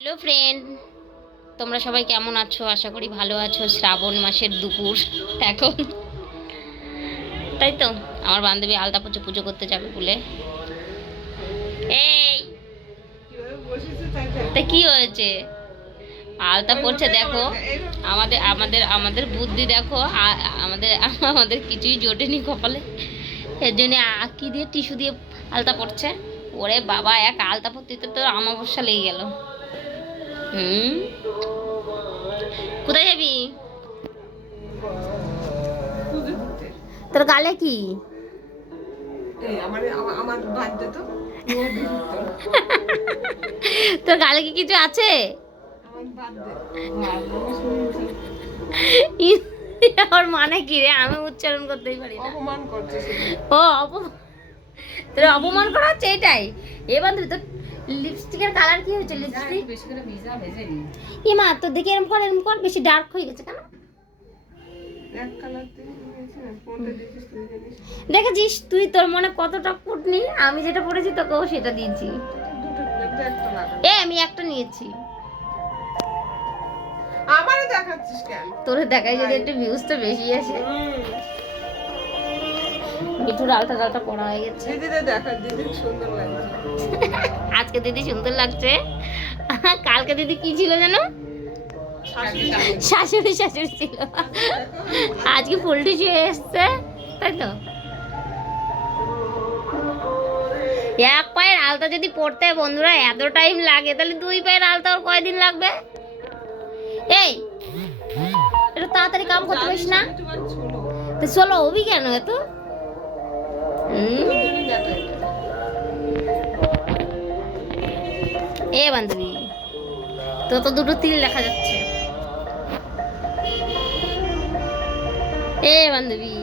Hello friend, তোমরা সবাই কেমন আছো? আশা করি ভালো আছো। শ্রাবণ মাসের দুপুর এখন, তাই তো। আমার বান্ধবী আলতা পুজো পুজো করতে যাবে বলে। এই তা কি হয়েছে? আলতা পড়ছে দেখো। আমাদের আমাদের আমাদের বুদ্ধি দেখো। আমাদের আমাদের কিছুই জোটেনি কপালে, এর জন্য আঁকি দিয়ে টিস্যু দিয়ে আলতা পড়ছে। ওরে বাবা, এক আলতা পড়তে তো আমাবস্যা লেগে গেল। হুম, কোথায় যাবি? তোর গালে কি? তোর গালে কি কিছু আছে? ওর মানে কি রে? আমি উচ্চারণ করতেই পারি না। অপমান করছিস? ও অপমান? তোর অপমান করা হচ্ছে এটাই? এ বান্ধবী, তোর লিপস্টিকের কালার কি হয়েছে? লিপস্টিক বেশি করে ভিজা ভেজে নি। ই মা, তোর দেখে এরকম কর, বেশি ডার্ক হয়ে গেছে কেন? এক কালার দেখেছিস তুই? তোর মনে কতটা কুটনি। আমি যেটা পড়েছি তোকেও সেটা দিয়েছি। আমি একটা নিয়েছি। আমারে দেখাচ্ছিস কেন? তোরে দেখাই যদি একটু ভিউজটা বেশি আসে। মিঠুর আলতা ডালটা পড়া হয়ে গেছে। দিদিরে দেখা, দিদি সুন্দর লাগছে আজকে। দিদি সুন্দর লাগছে। কালকে দিদি কি ছিল জানো? শাশুড়ি শাশুড়ি ছিল। আজকে ফুলটি শুয়ে এসছে, তাই তো। এক পায়ের আলতা যদি পড়তে বন্ধুরা এত টাইম লাগে, তাহলে দুই পায়ের আলতা ওর কয়দিন লাগবে? এই একটু তাড়াতাড়ি কাম করতে পারিস না? তো চলো হবি কেন এত? এ বান্ধবী, তো দুটো তিল দেখা যাচ্ছে। এ বান্ধবী,